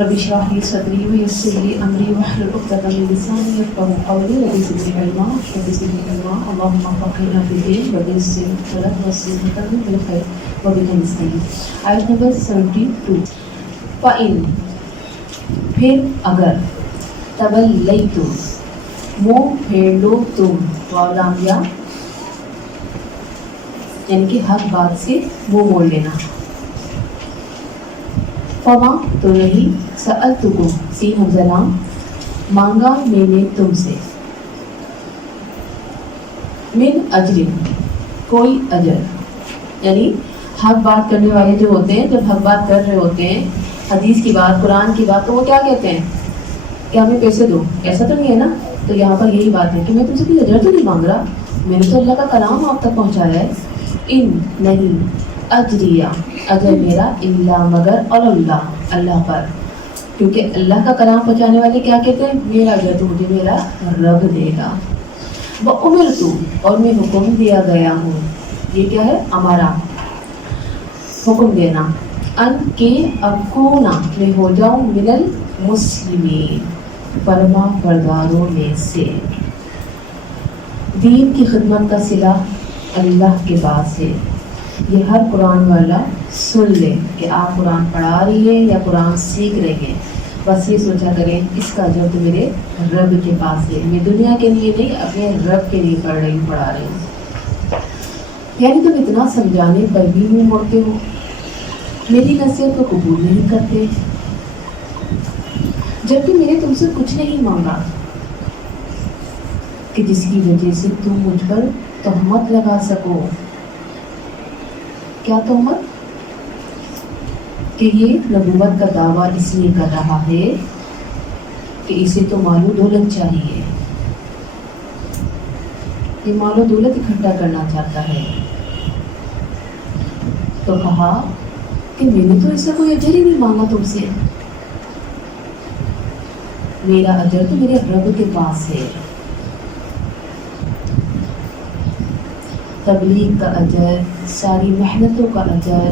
رب اشرح لي صدري ويسر لي امري واحلل عقدة من لساني يفقهوا قولي رب زدني علما اللهم فقهنا في الدين ويسر الصلاة والسلام بالخير وبك نستعين. آیت نمبر 72. فإن پھر اگر تولیتم منہ پھیر لو تم واولامیا یعنی کہ حق بات سے منہ موڑ لینا. فما تو نہیں سألتکم سین حمزہ لام مانگا میں نے تم سے من اجر کوئی اجر یعنی حق بات کرنے والے جو ہوتے ہیں جب حق بات کر رہے ہوتے ہیں حدیث کی بات قرآن کی بات تو وہ کیا کہتے ہیں کہ ہمیں پیسے دو. ایسا تو نہیں ہے نا. تو یہاں پر یہی بات ہے کہ میں تم سے کوئی اجر تو نہیں مانگ رہا, میں نے تو اللہ کا کلام آپ تک پہنچایا ہے. ان نہیں اجریہ اجر میرا الا مگر اور اللہ پر, کیونکہ اللہ کا کلام پہنچانے والے کیا کہتے ہیں میرا اجر تو مجھے میرا رب دے گا. وَأُمِرْتُ اور میں حکم دیا گیا ہوں. یہ کیا ہے ہمارا حکم دینا. ان کے اکونا میں ہو جاؤں من المسلمین فرما برداروں میں سے. دین کی خدمت کا صلہ اللہ کے پاس ہے. یہ ہر قرآن والا سن لے کہ آپ قرآن پڑھا رہی ہیں یا قرآن سیکھ رہے ہیں, بس یہ سوچا کریں اس کا اجر تو میرے رب کے پاس ہے. میں دنیا کے لیے نہیں اپنے رب کے لیے پڑھا رہی ہوں. یعنی تم اتنا سمجھانے پر بھی منہ موڑتے ہو, میری نصیحت کو قبول نہیں کرتے, جبکہ میں نے تم سے کچھ نہیں مانگا کہ جس کی وجہ سے تم مجھ پر تہمت لگا سکو. کیا تہمت؟ کہ یہ نبوت کا دعویٰ اس لیے کر رہا ہے کہ اسے تو مال و دولت چاہیے, یہ مال و دولت اکٹھا کرنا چاہتا ہے. تو کہا کہ میں نے تو اس سے کوئی اجر ہی نہیں مانگا تم سے, میرا اجر تو میرے رب کے پاس ہے. تبلیغ کا اجر, ساری محنتوں کا اجر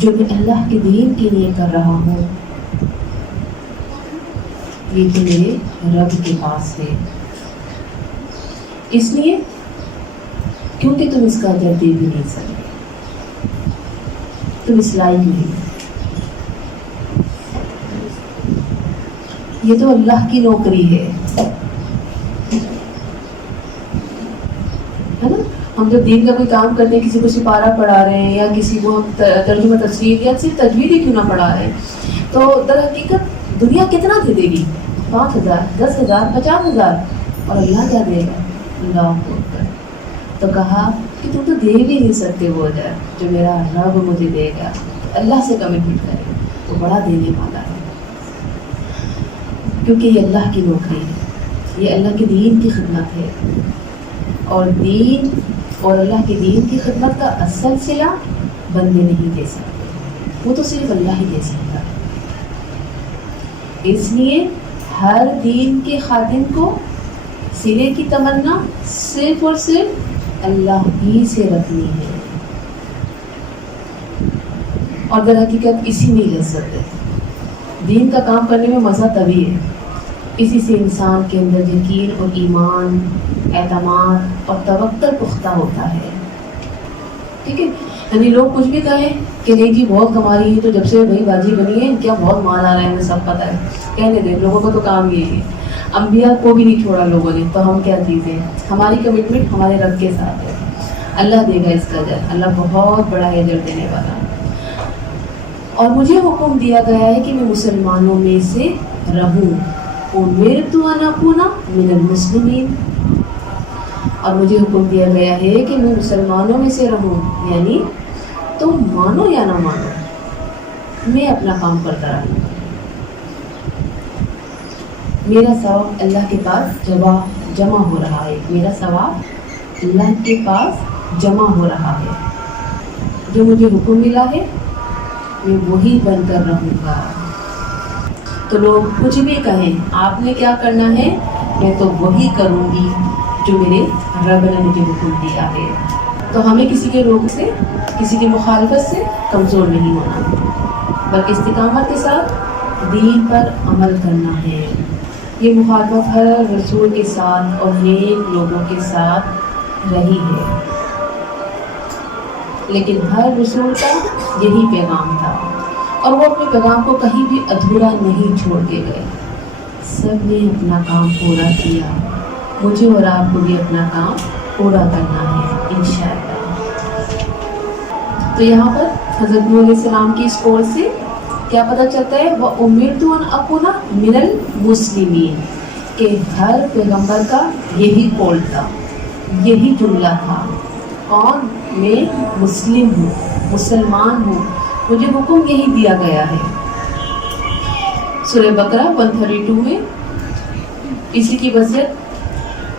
جو میں اللہ کے دین کے لیے کر رہا ہوں یہ تو میرے رب کے پاس ہے. اس لیے کیونکہ تم اس کا اجر دے بھی نہیں سکتے, تم اس لائق نہیں. یہ تو اللہ کی نوکری ہے نا. ہم جب دین کا کوئی کام کرتے ہیں, کسی کو سپارہ پڑھا رہے ہیں یا کسی کو ہم ترجمہ تفسیر یا صرف تجوید ہی کیوں نہ پڑھا رہے ہیں, تو در حقیقت دنیا کتنا دے دے گی؟ 5,000 10,000 50,000, اور اللہ کیا دے گا؟ اللہ اکبر. تو کہا کہ تم تو دے بھی نہیں سکتے وہ اجر جو میرا رب مجھے دے گا. اللہ سے کمٹمنٹ کرے تو بڑا دینے والا ہے, کیونکہ یہ اللہ کی نوکری ہے, یہ اللہ کے دین کی خدمت ہے. اور دین اور اللہ کے دین کی خدمت کا اصل صلہ بندے نہیں دے سکتے, وہ تو صرف اللہ ہی دے سکتا ہے. اس لیے ہر دین کے خادم کو صلے کی تمنا صرف اور صرف اللہ ہی سے رکھنی ہے. اور در حقیقت اسی میں لذت ہے. دین کا کام کرنے میں مزہ تبھی ہے, اسی سے انسان کے اندر یقین اور ایمان, اعتماد اور توکل پختہ ہوتا ہے. ٹھیک ہے, یعنی لوگ کچھ بھی کہیں کہ نہیں جی بہت کما رہی ہے تو جب سے بھائی باجی بنی ہے کیا بہت مال آ رہا ہے, ہمیں سب پتہ ہے, کہنے دیں لوگوں کا تو کام یہ ہے. انبیاء کو بھی نہیں چھوڑا لوگوں نے, تو ہم کیا چیزیں, ہماری کمٹمنٹ ہمارے رب کے ساتھ ہے. اللہ دے گا اس کا اجر, اللہ بہت بڑا اجر دینے والا. اور مجھے حکم دیا گیا ہے کہ میں مسلمانوں میں سے رہوں. امرت ان اکون من المسلمین, اور مجھے حکم دیا گیا ہے کہ میں مسلمانوں میں سے رہوں. یعنی تم مانو یا نہ مانو میں اپنا کام کرتا رہوں. میرا ثواب اللہ کے پاس جمع ہو رہا ہے, میرا ثواب اللہ کے پاس جمع ہو رہا ہے. جو مجھے حکم ملا ہے میں وہی بن کر رہوں گا. تو لوگ کچھ بھی کہیں, آپ نے کیا کرنا ہے, میں تو وہی کروں گی جو میرے رب نے مجھے حکم دیا ہے. تو ہمیں کسی کے روک سے, کسی کی مخالفت سے کمزور نہیں ہونا, بلکہ استقامت کے ساتھ دین پر عمل کرنا ہے۔ یہ مخاطبت ہر رسول کے ساتھ اور نیک لوگوں کے ساتھ رہی ہے، لیکن ہر رسول کا یہی پیغام تھا اور وہ اپنے پیغام کو کہیں بھی ادھورا نہیں چھوڑ کے گئے۔ سب نے اپنا کام پورا کیا، مجھے اور آپ کو بھی اپنا کام پورا کرنا ہے انشاءاللہ۔ تو یہاں پر حضرت نوح علیہ السلام کی اس قول سے کیا پتہ چلتا ہے؟ وَأُمِرْتُ أَنْ أَكُونَ مِنَ الْمُسْلِمِينَ، کہ ہر پیغمبر کا یہی قول تھا، یہی جملہ تھا، کون؟ میں مسلم ہوں، مسلمان ہوں، مجھے حکم یہی دیا گیا ہے۔ سورہ بقرہ 132 میں اسی کی وصیت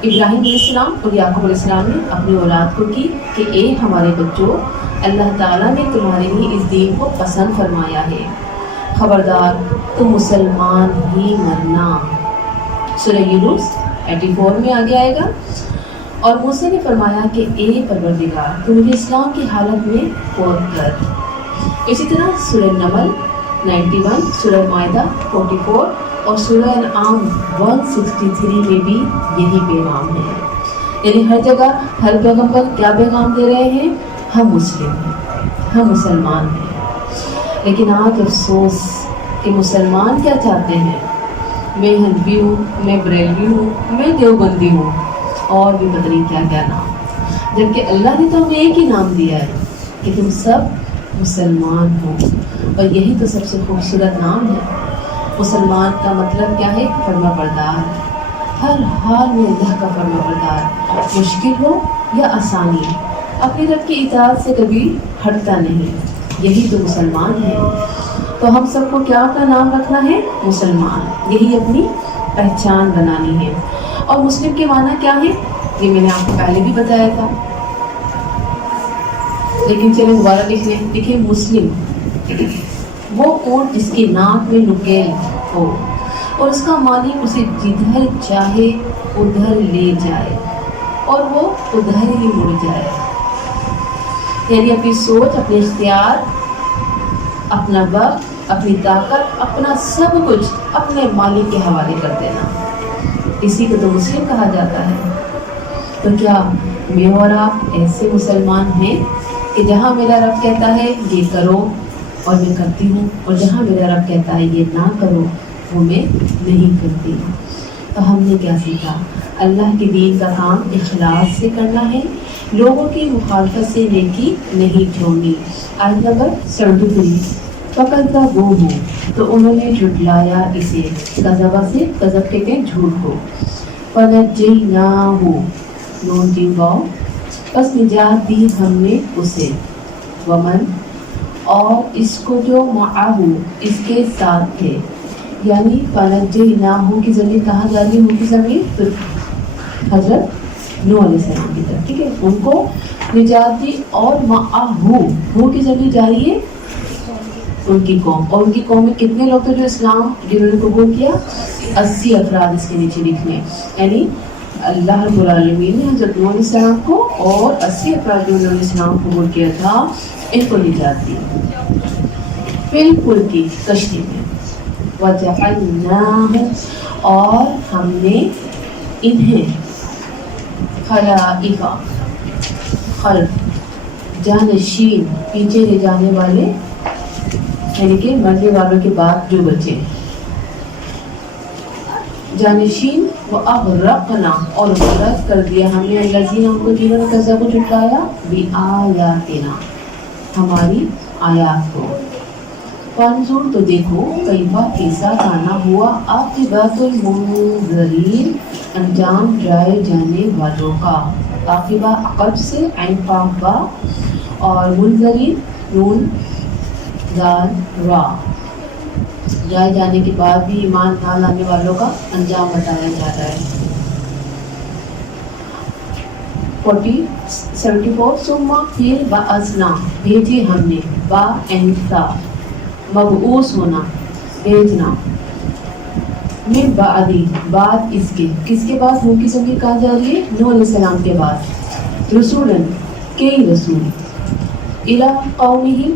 ابراہیم علیہ السلام اور یعقوب علیہ السلام نے اپنی اولاد کو کی کہ اے ہمارے بچوں، اللہ تعالیٰ نے تمہارے لیے اس دین کو پسند فرمایا ہے، خبردار تم مسلمان ہی مرنا۔ سورہ یونس 84 میں آگے آئے گا، اور موسیٰ نے فرمایا کہ اے پروردگار تو مجھے اسلام کی حالت میں فوت کر۔ اسی طرح سورہ نمل 91، سورہ مائدہ 44 اور سورہ انعام 163 میں بھی یہی پیغام ہے۔ یعنی ہر جگہ ہر پیغمبر کیا پیغام دے رہے ہیں؟ ہم مسلم ہیں، ہم مسلمان ہیں۔ لیکن آج افسوس کہ مسلمان کیا چاہتے ہیں؟ میں حنفی ہوں، میں بریلوی ہوں، میں دیوبندی ہوں، اور بھی پتہ نہیں کیا کیا نام، جبکہ اللہ نے تو ہمیں ایک ہی نام دیا ہے کہ تم سب مسلمان ہو، اور یہی تو سب سے خوبصورت نام ہے۔ مسلمان کا مطلب کیا ہے؟ فرما بردار، ہر حال میں اللہ کا فرما بردار، مشکل ہو یا آسانی، اپنی رب کی اطاعت سے کبھی ہٹتا نہیں، یہی تو مسلمان ہے۔ تو ہم سب کو کیا اپنا نام رکھنا ہے؟ مسلمان، یہی اپنی پہچان بنانی ہے۔ اور مسلم کے معنی کیا ہے؟ یہ میں نے آپ کو پہلے بھی بتایا تھا، لیکن چلیں دوبارہ لکھ لیں۔ دیکھیں، مسلم وہ اونٹ جس کی ناک میں نکیل ہو اور اس کا مالک اسے جدھر چاہے ادھر لے جائے اور وہ ادھر ہی مڑ جائے، یعنی اپنی سوچ، اپنے اختیار، اپنا وقت، اپنی طاقت، اپنا سب کچھ اپنے مالک کے حوالے کر دینا، اسی کو تو مسلم کہا جاتا ہے۔ تو کیا میں اور آپ ایسے مسلمان ہیں کہ جہاں میرا رب کہتا ہے یہ کرو اور میں کرتی ہوں، اور جہاں میرا رب کہتا ہے یہ نہ کرو وہ میں نہیں کرتی؟ تو ہم نے کیا سیکھا؟ اللہ کے دین کا کام اخلاص سے کرنا ہے، لوگوں کی مخالفت سے نیکی نہیں چھوڑنی۔ آیت نمبر 73، فَكَذَّبُوهُ، تو انہوں نے جھٹلایا اسے، کذبہ سے کذب کہتے ہیں جھوٹ کو، فَنَجَّيْنَاهُ، نون جیم واو، پس نجات دی ہم نے اسے، ومن، اور اس کو جو معاہو اس کے ساتھ تھے، یعنی فَنَجَّيْنَاهُ کی ضمیر کہاں جا رہی ہے؟ ہو کی ضمیر تو حضرت نوح علیہ السلام کی طرف، ٹھیک ہے، ان کو نجات دی، اور معاہو، ہو کی ضمیر جا رہی ہے ان کی قوم، اور ان کی قوم میں کتنے لوگ تھے جو اسلام جنہوں نے قبول کیا؟ 80 افراد اس کے نیچے لکھنے، یعنی اللہ رب العالمین نے حضرت نوح علیہ السلام کو اور 80 افراد جو انہوں نے اسلام قبول کیا تھا ان کو نجات دی، بالکل کی کشتی میں، وَجَعَلْنَاهُ، اور ہم نے انہیں خلائف، خلف، جانشین، پیچھے لے جانے والے، یعنی کہ مرنے والوں کے بعد جو بچے، جانشین، وَأَغْرَقْنَا، اور غرق کر دیا ہم نے الذین، ان کو جنہوں نے کذبوا کو جھٹلایا، بِآیاتنا، ہماری آیات کو، فانظر، تو دیکھو، کیفا، کیسا کانا ہوا، عاقبۃ المنذرین، انجام ڈرائے جانے والوں کا، عاقبہ عقب سے عین قاف با، اور منذرین نون دال را، جائے جانے کے بعد بھی ایمان نہ لانے والوں کا انجام بتایا جا رہا ہے۔ 74 ثم پھر بعثنا، بھیجے ہم نے، با انتا، مبعوث ہونا، بھیجنا، من بعدی، بعد اس کے، کس کے بعد؟ ہو کی ضمیر کہاں جا رہی ہے؟ نوح علیہ السلام کے بعد، رسولن، کئی رسول، الی قومہم،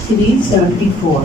73 74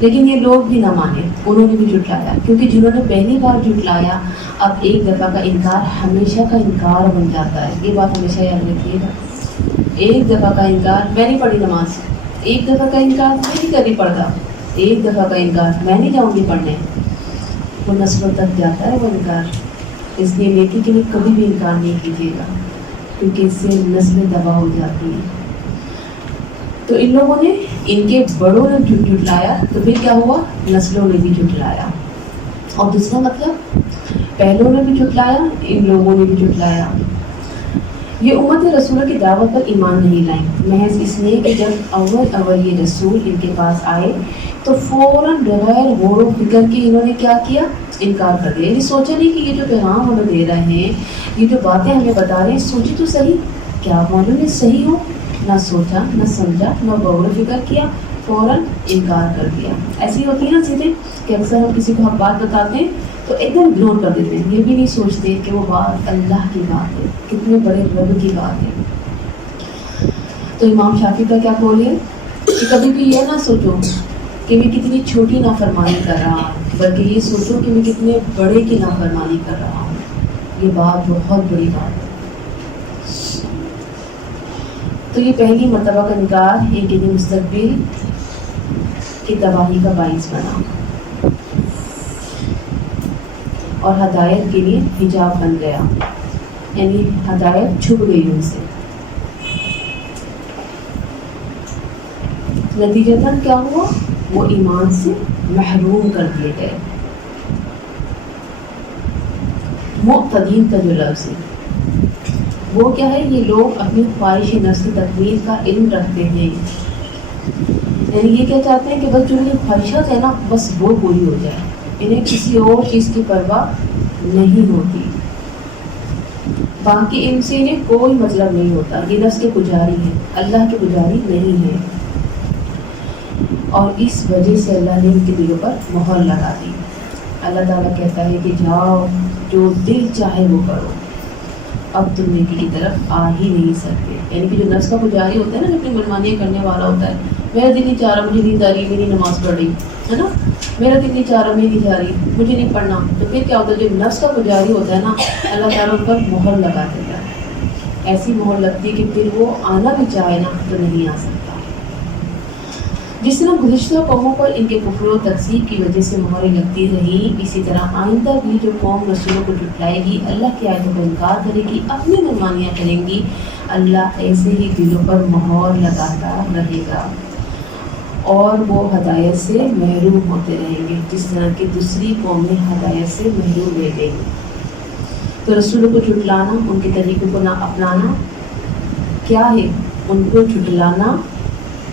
لیکن یہ لوگ بھی نہ مانے، انہوں نے بھی جھٹلایا، کیونکہ جنہوں نے پہلی بار جھٹلایا اب ایک دفعہ کا انکار ہمیشہ کا انکار بن جاتا ہے. یہ بات ہمیشہ یاد رکھیے گا. ایک دفعہ کا انکار، میں نہیں پڑھی نماز، ایک دفعہ کا انکار میں نہیں کری پڑھتا، ایک دفعہ کا انکار میں نہیں جاؤں گی پڑھنے، وہ نسلوں تک جاتا ہے وہ انکار. اس لیے نیکی کے لیے کبھی بھی انکار نہیں کیجیے گا، کیونکہ اس سے نسلیں تباہ ہو جاتی ہیں. تو ان لوگوں نے، ان کے بڑوں نے جھٹلایا تو پھر کیا ہوا، نسلوں نے بھی جھٹلایا. اور دوسرا مطلب پہلوں نے بھی جھٹلایا، ان لوگوں نے بھی جھٹلایا. یہ امت رسولوں کی دعوت پر ایمان نہیں لائیں، محض اس لیے کہ جب اول یہ رسول ان کے پاس آئے تو فوراً بغیر غور و فکر کے انہوں نے کیا کیا، انکار کر دیا. یعنی سوچا نہیں کہ یہ جو پیغام ہمیں دے رہے ہیں، یہ جو باتیں ہمیں بتا رہے ہیں، سوچی تو صحیح، کیا معلوم ہے صحیح ہو. نہ سوچا، نہ سمجھا، نہ غور و فکر کیا، فوراً انکار کر دیا. ایسی ہوتی ہے نا چیزیں کہ اکثر ہم کسی کو ہم بات بتاتے ہیں تو ایک دم اگنور کر دیتے ہیں، یہ بھی نہیں سوچتے کہ وہ بات اللہ کی بات ہے، کتنے بڑے رب کی بات ہے. تو امام شافعی کا کیا قول ہے کہ کبھی بھی یہ نہ سوچو کہ میں کتنی چھوٹی نافرمانی کر رہا ہوں، بلکہ یہ سوچو کہ میں کتنے بڑے کی نافرمانی کر رہا ہوں. یہ بات بہت بڑی بات ہے. تو یہ پہلی مرتبہ کا انکار ایک دن مستقبل کی تباہی کا باعث بنا اور ہدایت کے لیے حجاب بن گیا، یعنی ہدایت چھپ گئی ان سے. نتیجتاً کیا ہوا، وہ ایمان سے محروم کر دیے گئے. مقتدین کا جو لفظ ہے وہ کیا ہے، یہ لوگ اپنی خواہش نفس کی تکمیل کا علم رکھتے ہیں. یعنی یہ کیا چاہتے ہیں کہ بس جو میری خواہشات ہے نا بس وہ پوری ہو جائے، انہیں کسی اور چیز کی پرواہ نہیں ہوتی، باقی ان سے انہیں کوئی مطلب نہیں ہوتا. یہ نفس کے پجاری ہیں، اللہ کے پجاری نہیں ہیں. اور اس وجہ سے اللہ نے ان کے دلوں پر مہر لگا دی. اللہ تعالیٰ کہتا ہے کہ جاؤ جو دل چاہے وہ کرو، اب تم نیکی کی طرف آ ہی نہیں سکتے. یعنی کہ جو نفس کا پجاری ہوتا ہے نا، جو اپنی منمانیاں کرنے والا ہوتا ہے، میرا دل نہیں چاہ رہا، مجھے نیند آ رہی، میری نماز پڑھ رہی ہے نا، میرا دل نہیں چاہ رہا، میں نہیں جا رہی، مجھے نہیں پڑھنا. تو پھر کیا ہوتا ہے، جو نفس کا پجاری ہوتا ہے نا، اللہ تعالیٰ ان پر مہر لگا دیتا ہے. ایسی مہر لگتی ہے کہ پھر وہ آنا بھی چاہے نا تو نہیں آ سکتا. جس طرح گزشتہ قوموں پر ان کے کفر و تکذیب کی وجہ سے مہریں لگتی رہیں، اسی طرح آئندہ بھی جو قوم رسولوں کو جھٹلائے گی، اللہ کی آیتوں کو انکار کرے گی، اپنی منمانیاں کریں گی، اللہ ایسے ہی دلوں پر مہر لگاتا رہے گا اور وہ ہدایت سے محروم ہوتے رہیں گے، جس طرح کی دوسری قومیں ہدایت سے محروم رہ گئی. تو رسولوں کو جھٹلانا، ان کے طریقوں کو نہ اپنانا کیا ہے، ان کو جھٹلانا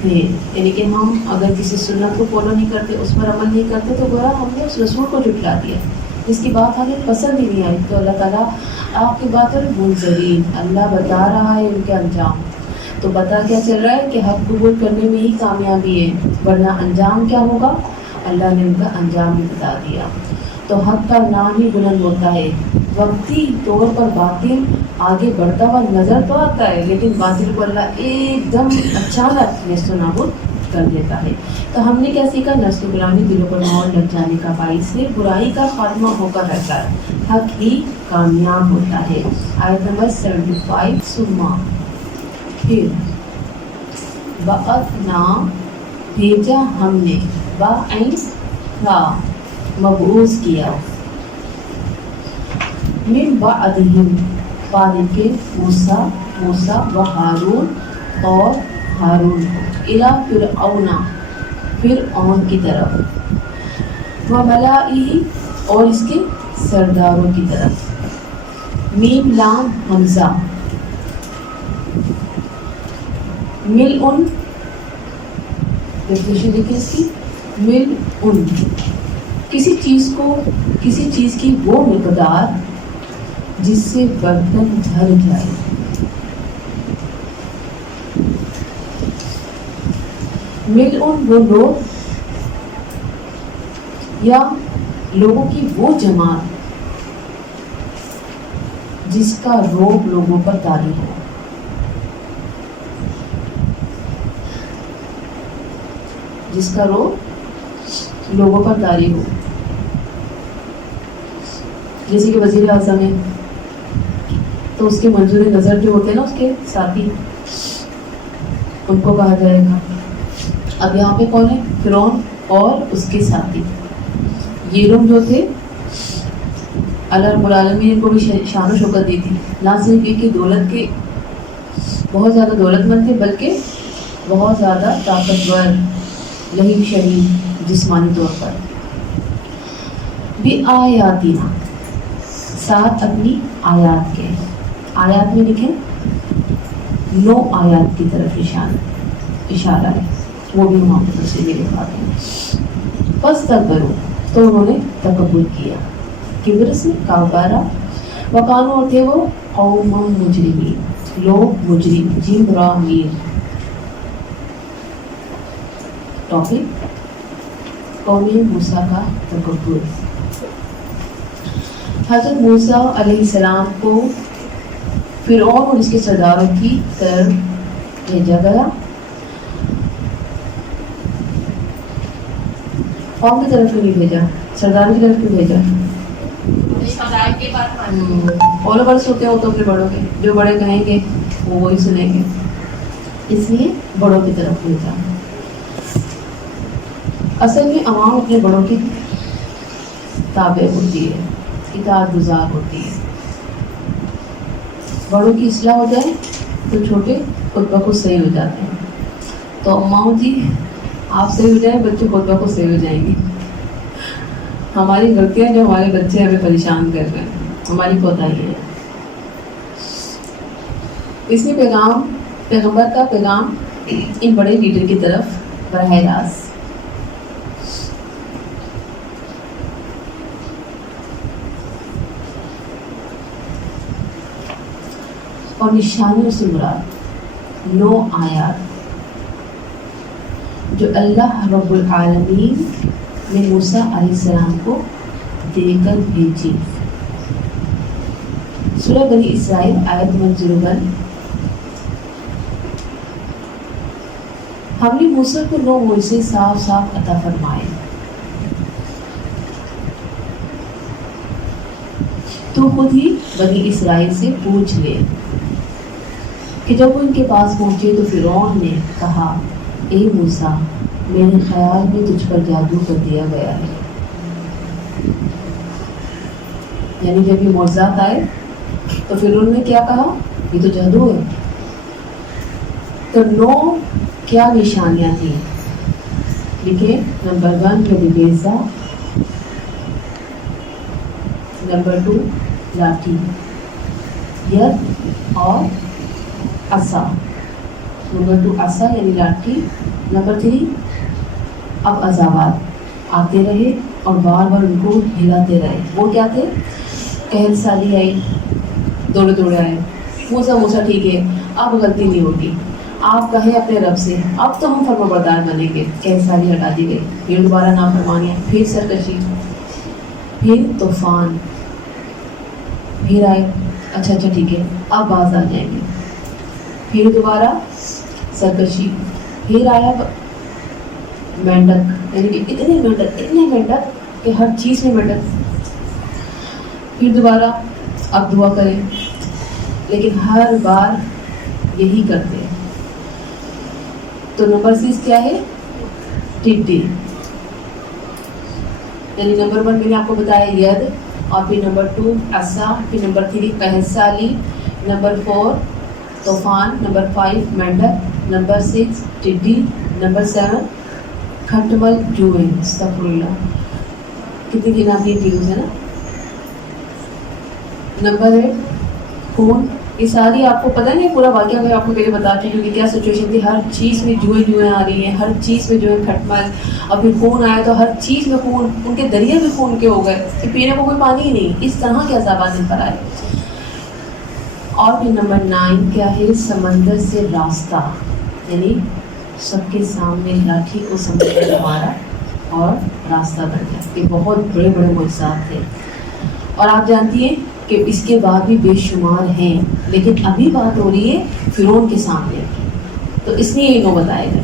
ہے. یعنی کہ ہم اگر کسی سنت کو فالو نہیں کرتے، اس پر عمل نہیں کرتے، تو گویا ہم نے اس رسول کو جھٹلا دیا، جس کی بات ہمیں پسند ہی نہیں آئی. تو اللہ تعالیٰ آپ کی بات پر منظرین، اللہ بتا رہا ہے ان کے انجام. تو پتہ کیا چل رہا ہے کہ حق قبول کرنے میں ہی کامیابی ہے، ورنہ انجام کیا ہوگا، اللہ نے ان کا انجام بھی بتا دیا. تو حق کا نام ہی بلند ہوتا ہے. وقتی طور پر باطل آگے بڑھتا ہوا نظر تو آتا ہے، لیکن باطل کو اللہ ایک دم اچانک نیست و نابود کر دیتا ہے. تو ہم نے کیا سیکھا، نفس و غلامی دلوں پر مہر لگ جانے کا باعث ہے، برائی کا خاتمہ ہو کر رہتا ہے، حق ہی کامیاب ہوتا ہے. آیت نمبر 75. ثم پھر بعثنا بھیجا ہم نے، بعثا مبعوث کیا، من بعدہم بعد کے موسیٰ و ہارون اور ہارون کو، الی فرعون فرعون کی طرف، و ملائہ اور اس کے سرداروں کی طرف. میم لام حمزہ، ملء، ڈیفینیشن دیکھیں اس کی، ملء کسی چیز کی وہ مقدار جس سے برتن بھر جائے. ملء وہ لوگ یا لوگوں کی وہ جماعت جس کا روب لوگوں پر طاری ہو. جس کا روب لوگوں پر طاری ہو. جیسے کہ وزیر اعظم ہے تو اس کے منظور نظر جو ہوتے ہیں نا اس کے ساتھی, ان کو کہا جائے گا. اب یہاں پہ کون ہے؟ فرعون اور اس کے ساتھی. یہ لوگ جو تھے اللہ رب العالمین ان کو بھی شان و شوکت دی تھی. نہ صرف یہ کہ دولت کے بہت زیادہ دولت مند تھے, بلکہ بہت زیادہ طاقتور, لہیب شہید جسمانی طور پر بھی. آیاتنا, ساتھ اپنی آیات کے. آیات میں لکھیں 9 آیات کی طرف اشارہ ہے, وہ بھی محمد سے میرے بات ہیں. بس تکبرو, تو انہوں نے تکبر کیا, کبر سے کاوبارہ. وکانو, اور تھے وہ قوم مجرمین, لوگ مجرم. جیم را میر. ٹاپک قوم موسیٰ کا تکبر. حضرت موسیٰ علیہ السلام کو فرعون اور اس کے سرداروں کی طرف بھیجا گیا. قوم کی طرف نہیں بھیجا, سرداروں کی طرف بھی بھیجا. اور برس ہوتے ہو تو اپنے بڑوں کے, جو بڑے کہیں گے وہ وہی سنیں گے, اس لیے بڑوں کی طرف بھیجا. اصل میں عوام اپنے بڑوں کی تابع ہوتی ہے, اطاعت گزار ہوتی ہے. بڑوں کی اصلاح ہو جائے تو چھوٹے خود بخود صحیح ہو جاتے ہیں. تو اماؤں جی آپ صحیح ہو جائیں, بچے خود بخود صحیح ہو جائیں گے. ہماری غلطیاں جو ہمارے بچے ہمیں پریشان کر رہے ہیں, ہماری کوتاہی ہے. اس لیے پیغمبر کا پیغام ان بڑے لیڈر کی طرف براہ راست. اور نشانیوں سے مراد 9 آیات جو اللہ رب العالمین نے موسیٰ علیہ السلام کو دے کر بھیجی. سورہ بنی اسرائیل آیت نمبر 01. ہم نے موسیٰ کو 9 معجزے صاف صاف عطا فرمائے. تو خود ہی بنی اسرائیل سے پوچھ لے کہ جب وہ ان کے پاس پہنچے تو فرعون نے کہا, اے موسیٰ, میرے خیال میں تجھ پر جادو کر دیا گیا ہے. یعنی جب یہ معجزات آئے تو فرعون نے کیا کہا, یہ تو جادو ہے. تو 9 کیا نشانیاں تھیں؟ لکھیں. نمبر 1 بیزا, نمبر 2 لاٹھی, ید اور عصا. نمبر 2 عصا یعنی لاٹھی. نمبر 3 اب عذابات آتے رہے اور بار بار ان کو ہلاتے رہے. وہ کیا تھے؟ قحط سالی آئی, دوڑے آئے. موسیٰ ٹھیک ہے, اب غلطی نہیں ہوگی, آپ کہیں اپنے رب سے, اب تو ہم فرمانبردار بنیں گے. قحط سالی ہٹا دی گئی, پھر دوبارہ نافرمانیاں, پھر سرکشی, پھر طوفان, پھر آئے. اچھا ٹھیک ہے, اب باز آ جائیں گے. پھر دوبارہ سرکشی, پھر آیا مینڈک, یعنی کہ اتنے مینڈک کہ ہر چیز میں مینڈک. پھر دوبارہ اب دعا کریں, لیکن ہر بار یہی کرتے ہیں. تو نمبر 6 کیا ہے؟ ٹڈی. یعنی نمبر 1 میں نے آپ کو بتایا ید, اور پھر نمبر 2 عصا, پھر نمبر 3 قحط سالی, نمبر 4 طوفان, نمبر 5 مینڈک, نمبر 6 ٹڈی, نمبر 7 کھٹمل جوئیں. استغفر اللہ, کتنی گناتی چیزیں ہیں نا. نمبر 8 خون. یہ ساری آپ کو پتہ نہیں, پورا واقعہ میں آپ کو پہلے بتا چکی ہوں کہ کیا سچویشن تھی. ہر چیز میں جوئیں آ رہی ہیں, ہر چیز میں جو ہے کھٹمل. اور پھر خون آیا تو ہر چیز میں خون, ان کے دریا بھی خون کے ہو گئے کہ پینے کو کوئی پانی ہی نہیں. اس طرح کے عذابات ان پر آئے. اور پھر نمبر 9 کیا ہے؟ سمندر سے راستہ, یعنی سب کے سامنے لاٹھی کو سمندر میں مارا اور راستہ بن گیا. یہ بہت بڑے معجزات تھے. اور آپ جانتی ہیں کہ اس کے بعد بھی بے شمار ہیں, لیکن ابھی بات ہو رہی ہے فرعون کے سامنے, تو اس لیے یہ 9 بتائے گئے.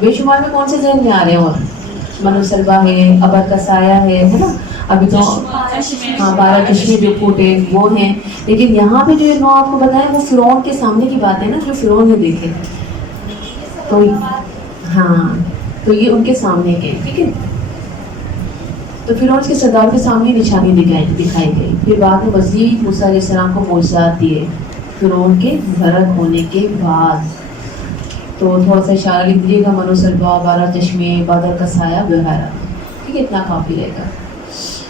بے شمار میں کون سے ذہن میں آ رہے ہیں؟ اور منو سلوا ہے، ابر کا سایہ ہے نا، ابھی تو ہاں 12 چشمے جو پھوٹے وہ ہیں. لیکن یہاں پہ جو یہ 9 آپ کو بتائیں وہ فرعون کے سامنے کی بات ہے نا، جو فرعون نے دیکھے. تو ہاں تو یہ ان کے سامنے کے، ٹھیک ہے. تو فرعون کے سردار کے سامنے نشانی دکھائی گئی. پھر بعد میں مزید موسیٰ علیہ السلام کو معجزات دیے فرعون کے غرق ہونے کے بعد. تو تھوڑا سا اشارہ لکھ دیجیے گا، منو سلوا، 12 چشمے، بادل کا سایہ وغیرہ. ٹھیک ہے، اتنا کافی رہے گا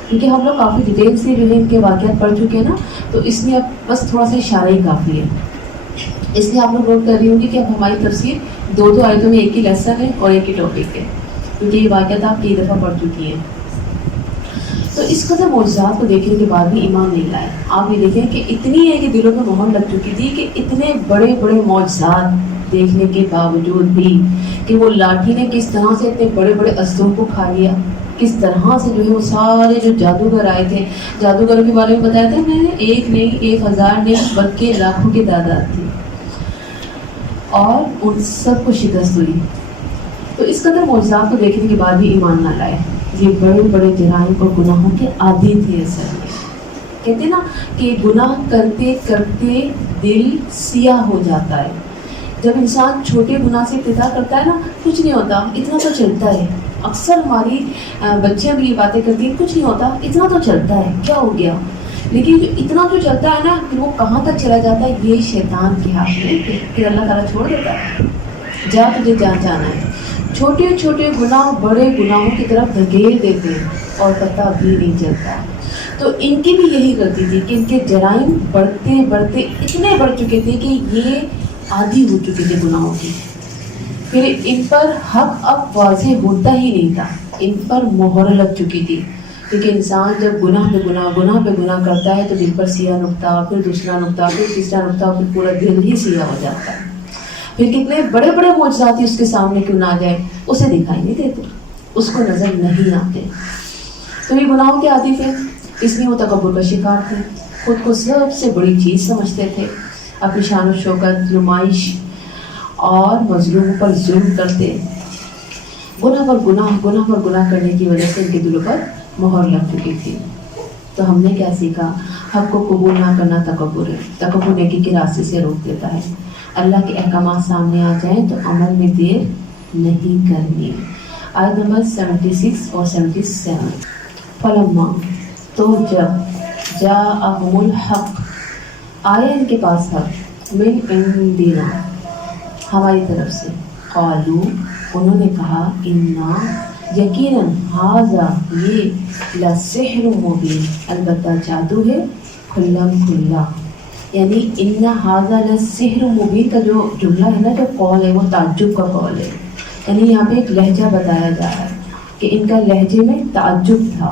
کیونکہ ہم لوگ کافی ڈیٹیل سے جو ہے ان کے واقعات پڑھ چکے ہیں نا، تو اس لیے اب بس تھوڑا سا اشارہ ہی کافی ہے. اس لیے آپ لوگ نوٹ کر رہی ہوں گی کہ اب ہماری تفسیر 2 آیتوں میں ایک ہی لیسن ہے اور ایک ہی ٹاپک ہے، کیونکہ یہ واقعات آپ کئی دفعہ پڑھ چکی ہیں. تو اس قدر معجزات کو دیکھنے کے بعد بھی ایمان نہیں لائے. آپ یہ دیکھیں کہ اتنی ہے کہ دلوں میں مہر لگ چکی تھی کہ اتنے بڑے بڑے معجزات دیکھنے کے باوجود بھی، کہ وہ لاٹھی نے کس طرح سے اتنے بڑے بڑے اسدوں کو کھا لیا، کس طرح سے جو ہے وہ سارے جو جادوگر آئے تھے، جادوگروں کے بارے میں بتایا تھا میں نے، 1 نہیں 1000 نہیں بلکہ لاکھوں کی تعداد تھی، اور ان سب کو شکست ہوئی. تو اس قدر معجزات کو دیکھنے کے بعد بھی ایمان نہ لائے. یہ بڑے بڑے جرائم اور گناہوں کے عادی تھے. اصل میں کہتے نا کہ گناہ کرتے کرتے دل سیاہ ہو جاتا ہے. جب انسان چھوٹے گناہ سے ابتدا کرتا ہے نا، کچھ نہیں ہوتا، اتنا تو چلتا ہے. اکثر ہماری بچیاں بھی یہ باتیں کرتی ہیں، کچھ نہیں ہوتا، اتنا تو چلتا ہے، کیا ہو گیا. لیکن جو اتنا جو چلتا ہے نا، کہ وہ کہاں تک چلا جاتا ہے، یہ شیطان کے ہاتھ میں. پھر اللہ تعالیٰ چھوڑ دیتا ہے، جا تجھے جہاں جانا ہے. چھوٹے چھوٹے گناہ بڑے گناہوں کی طرف دھکیل دیتے ہیں اور پتہ بھی نہیں چلتا. تو ان کی بھی یہی غلطی تھی کہ ان کے جرائم بڑھتے بڑھتے اتنے بڑھ چکے تھے کہ یہ عادی ہو چکے تھے گناہوں کی. پھر ان پر حق اب واضح ہوتا ہی نہیں تھا، ان پر مہر لگ چکی تھی. کیونکہ انسان جب گناہ پہ گناہ کرتا ہے تو دل پر سیاہ نقطہ، پھر دوسرا نقطہ، پھر تیسرا نقطہ، پھر پورا دل ہی سیاہ ہو جاتا ہے. پھر کتنے بڑے بڑے معجزات اس کے سامنے کیوں نہ آ جائے، اسے دکھائی نہیں دیتے، اس کو نظر نہیں آتے. تو یہ گناہوں کے عادی تھے، اس لیے وہ تکبر کا شکار تھے. خود کو سب سے بڑی چیز سمجھتے تھے، اپنی شان و شوکت، نمائش اور مظلوموں پر ظلم کرتے. گناہ پر گناہ کرنے کی وجہ سے ان کے دلوں پر مہر لگ چکی تھی. تو ہم نے کیا سیکھا؟ حق کو قبول نہ کرنا تکبر ہے. تکبر نیکی کے راستے سے روک دیتا ہے. اللہ کے احکامات سامنے آ جائیں تو عمل میں دیر نہیں کرنی. آیت نمبر 76 اور 77. فلما، تو جب، جاءہم الحق، آیا ان کے پاس حق، من عندنا، ہماری طرف سے، قالو، انہوں نے کہا، انا، یقیناً، ھذا، یہ، لسحر مبین، البتہ جادو ہے کھلم کھلا. یعنی ان ھذا لسحر مبین کا جو جملہ ہے نا، جو قول ہے، وہ تعجب کا قول ہے. یعنی یہاں پہ ایک لہجہ بتایا جا رہا ہے کہ ان کا لہجے میں تعجب تھا.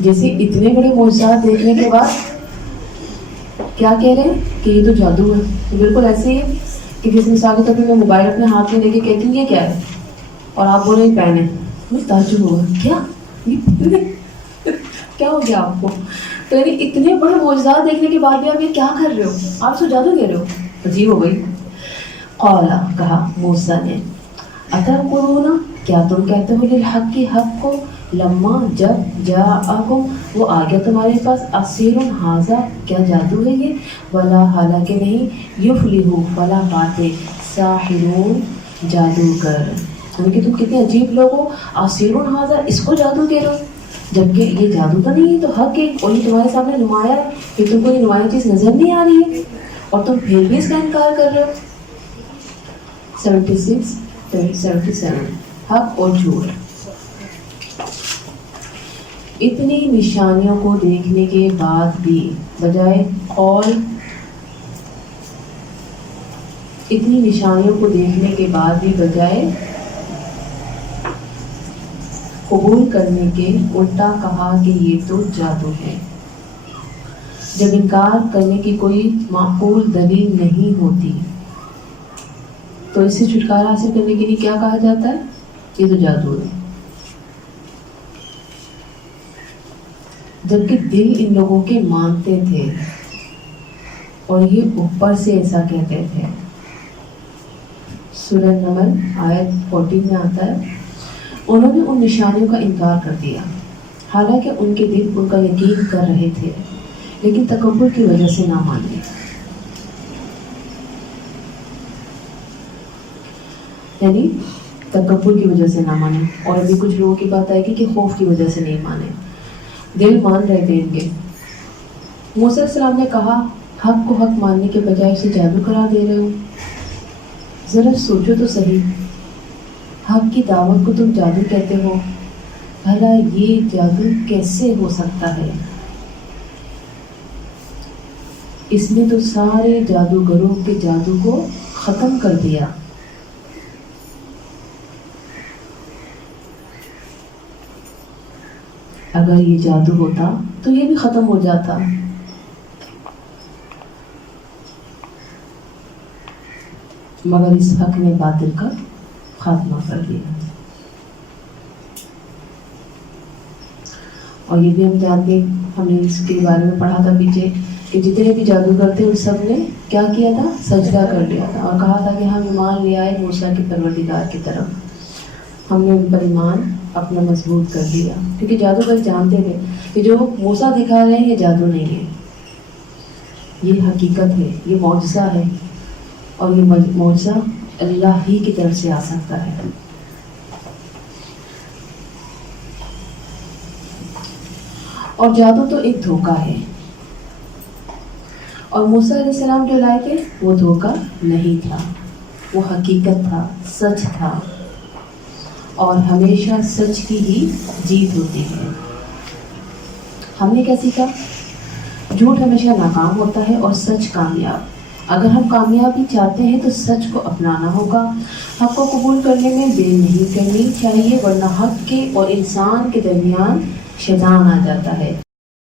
جیسے اتنے بڑے معجزات دیکھنے کے بعد کیا کہہ رہے ہیں کہ یہ تو جادو ہے. تو بالکل ایسے ہی کہ جس مثال کے طور پہ میں موبائل اپنے ہاتھ میں لے کے کہتی ہوں یہ کیا ہے، اور آپ بولیں یہ پین ہے، مجھے تعجب ہوگا، کیا ہو گیا آپ کو. تو یعنی اتنے بڑے معجزات دیکھنے کے بعد بھی آپ یہ کیا کر رہے ہو، آپ سو جادو کہہ رہے ہو. عجیب ہو گئی. قالا، کہا موسیٰ نے، اتقولون، کیا تم کہتے ہو، للحق کی حق کو، لما، جب، جاءکم، وہ آ گیا تمہارے پاس، اسیر ھذا، کیا جادو ہے یہ، ولا، حالانکہ نہیں، یفلح، فلاح پاتے، ساحرون، جادوگر. یعنی کہ تم کتنے عجیب لوگ ہو، اسیر ھذا، اس کو جادو کہہ رہے ہو، جبکہ یہ جادو تو نہیں ہے، تو حق ہے اور یہ تمہارے سامنے نمایاں ہے. کہ تم کو یہ نمایاں چیز نظر نہیں آ رہی ہے اور تم پھر بھی اس کا انکار کر رہے ہو. 76 77. حق اور جھوٹ. اتنی نشانیوں کو دیکھنے کے بعد بھی بجائے قول، اتنی نشانیوں کو دیکھنے کے بعد بھی بجائے قبول کرنے کے، الٹا کہا کہ یہ تو جادو ہے. جب انکار کرنے کی کوئی معقول دلیل نہیں ہوتی تو اس سے چھٹکارا حاصل کرنے کے لیے کیا کہا جاتا ہے، یہ تو جادو ہے. جبکہ دل ان لوگوں کے مانتے تھے اور یہ اوپر سے ایسا کہتے تھے. سورہ نمل آیت 14 میں آتا ہے، انہوں نے ان نشانیوں کا انکار کر دیا حالانکہ ان کے دل ان کا یقین کر رہے تھے، لیکن تکبر کی وجہ سے نہ مانے۔ یعنی تکبر کی وجہ سے نہ مانے، اور ابھی کچھ لوگوں کی بات آئے گی کہ خوف کی وجہ سے نہیں مانے، دل مان رہے تھے ان کے۔ موسیٰ علیہ السلام نے کہا، حق کو حق ماننے کے بجائے اسے جادو قرار دے رہے ہو؟ ذرا سوچو تو صحیح، حق کی دعوت کو تم جادو کہتے ہو؟ بھلا یہ جادو کیسے ہو سکتا ہے؟ اس نے تو سارے جادوگروں کے جادو کو ختم کر دیا۔ اگر یہ جادو ہوتا تو یہ بھی ختم ہو جاتا۔ مگر اس حق نے باطل کا خاتمہ کر دیا۔ اور یہ بھی ہم جانتے ہیں، ہم نے اس کے بارے میں پڑھا تھا پیچھے کہ جتنے بھی جادوگر تھے ان سب نے کیا کیا تھا؟ سجدہ کر لیا تھا اور کہا تھا کہ ہم ایمان لے آئے موسیٰ کے پروردگار کی طرف۔ ہم نے ان پر ایمان اپنا مضبوط کر دیا، کیونکہ جادوگر جانتے تھے کہ جو موسیٰ دکھا رہے ہیں یہ جادو نہیں ہے، یہ حقیقت ہے، یہ معجزہ ہے، اور یہ معجزہ اللہ ہی کی طرف سے آ سکتا ہے۔ اور جادو تو ایک دھوکہ ہے، اور موسیٰ علیہ السلام جو لائے تھے وہ دھوکہ نہیں تھا، وہ حقیقت تھا، سچ تھا، اور ہمیشہ سچ کی ہی جیت ہوتی ہے۔ ہم نے کیا سیکھا؟ جھوٹ ہمیشہ ناکام ہوتا ہے اور سچ کامیاب۔ اگر ہم کامیابی چاہتے ہیں تو سچ کو اپنانا ہوگا، حق کو قبول کرنے میں دیر نہیں کرنی چاہیے، ورنہ حق کے اور انسان کے درمیان شیطان آ جاتا ہے۔